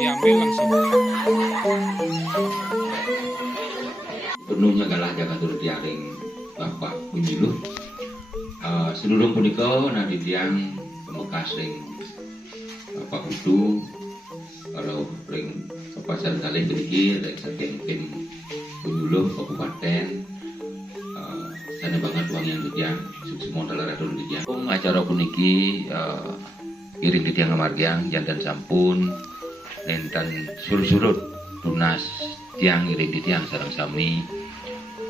Diambil langsung. Penuhnya galah jaga turut diaring Bapak Punjuluh. Sedulur punika nadi tiang bekas ring Bapak Putu kalau ring pasar kali berikir dari saking tim Punjuluh Kabupaten sana banget uang yang didiang sukses modal rado didiang. Acara puniki iring didiang amargyang jantan sampun dan surut-surut tunas tiang iring didiang sarang sami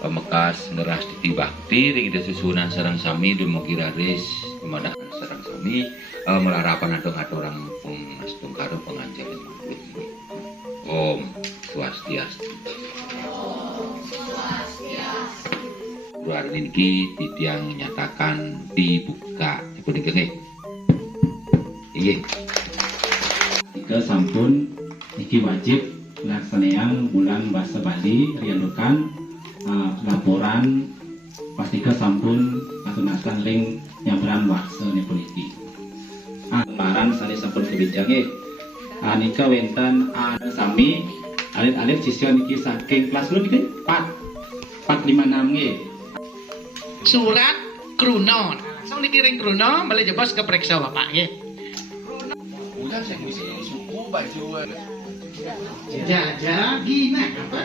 Mekas ngeras titi bakti ring ida susunan sarang sami dumugi raris pemadahan sarang sami melarapan adong-adorang pengastung karo penganjar Om Swastiastu. Luar niki titiang menyatakan dibuka dipun nggih. Inggih. Tiga sampun niki wajib laksanean bulan bahasa Bali rianukan laporan pastikan sampun atunaskan ring nyabran wakse nepoliti. Laporan sali sampun kebijange. Nika wenten sami alit-alit siswa niki saking kelas lu niki 456 nggih. Surat Kruno. Langsung niki ring Kruno boleh jebos ke periksa Bapak nggih. Udah saya mesti suku baju. Jaja gina apa?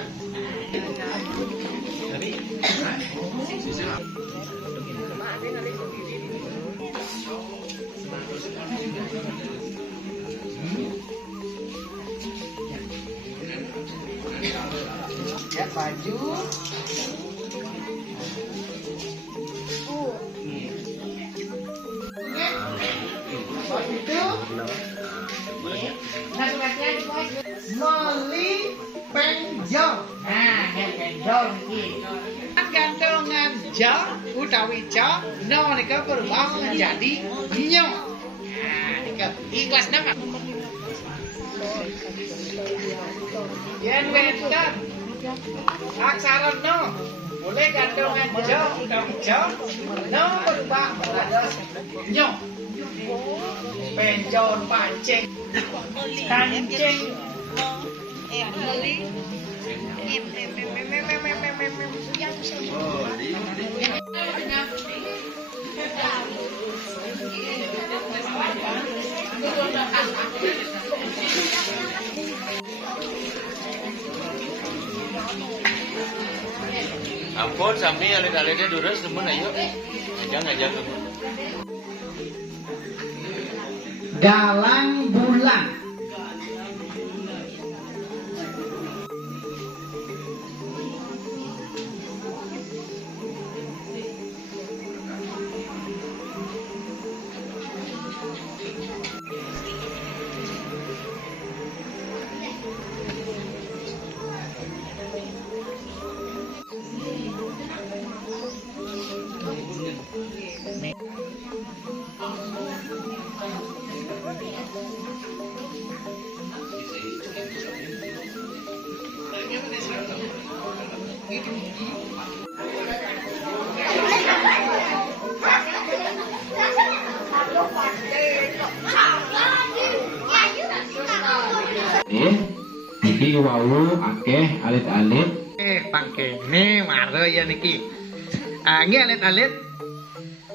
Ya baju. Meli penjol. Nah, penjol iki. Gantungan jo utawi jo no nika berubah menjadi nyo. Nah, nika ikhlas nama. Yen wenten aksara no boleh gantungan jo utawi jo no berubah menjadi nyo. Penjol pancing kancing Ampun sami alit-alitnya durus temen ayo. Ngajang Galang bulan. Niki wau akeh alit-alit. Pangkene mare ya niki. Nggih alit-alit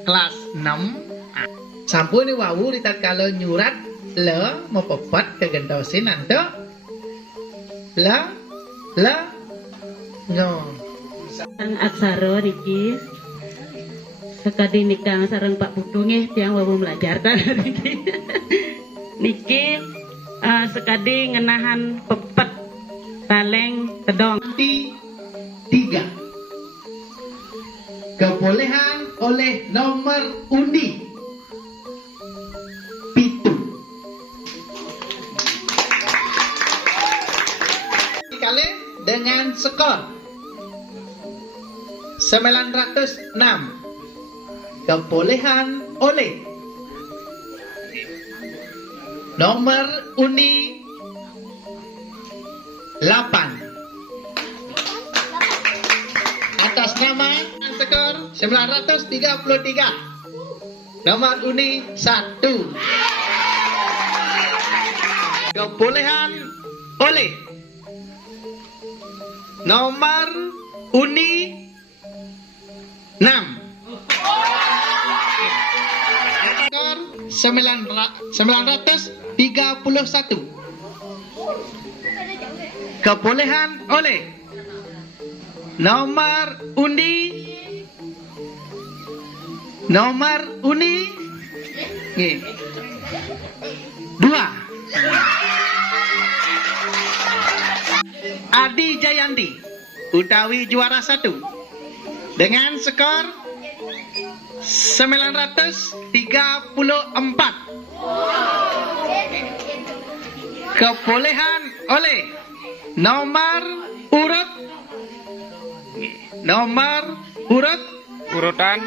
kelas 6. Sampun wau ritatkala nyurat le mepepet kegentosin antuk la no. Aksara niki sekadi nikah sareng Pak Putu nggih tiyang wau belajar niki. Niki sekadi ngenahan pepet taleng tedong. 3. Kebolehan oleh nomor undi. Pitu. Kali dengan skor 906. Kebolehan oleh nomor undi 8 atas nama skor 933. Nomor undi 1. Kebolehan oleh nomor undi 6. Skor 931. Kebolehan oleh nomor undi 2. Adi Jayanti utawi juara 1 dengan skor 934. Kebolehan oleh nomor urut Urutan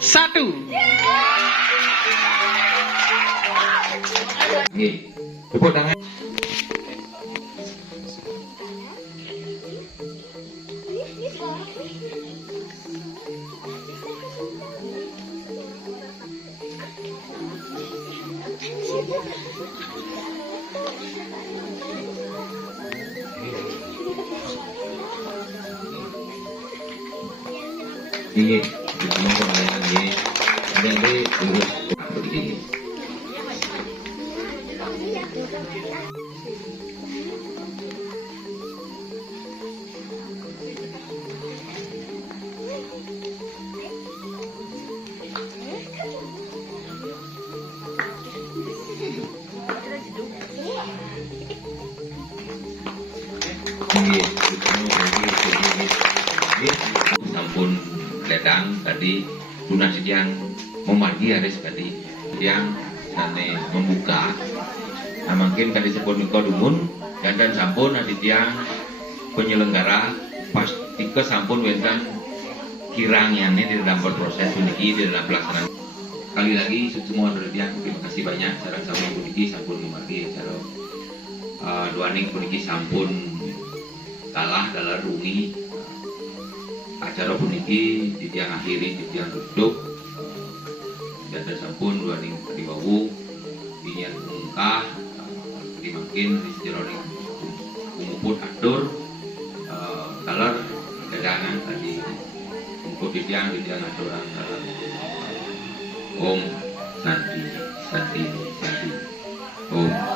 1. Nggih. Tepuk tangan. Nggih, diterima pengalaman nggih. Nanti urus begini. Sampun ledang tadi lunas yang memargi harus tadi yang sane membuka. Nah mungkin tadi sepun niko dumun dan sampun nanti yang penyelenggara pasti ke sampun wenten kirangnya di dalam proses uniki di dalam pelaksanaan. Kali lagi semua yang terima kasih banyak cara sampun uniki sampun memargi cara duaning uniki sampun kalah dalam rungi acara puniki di tiang akhiri di tiang tutup dan sampun duaning diwawu dinyan mungkah dimakin di sejeroning umupun atur kalar kedangan tadi untuk di tiang aturan Om Santi Om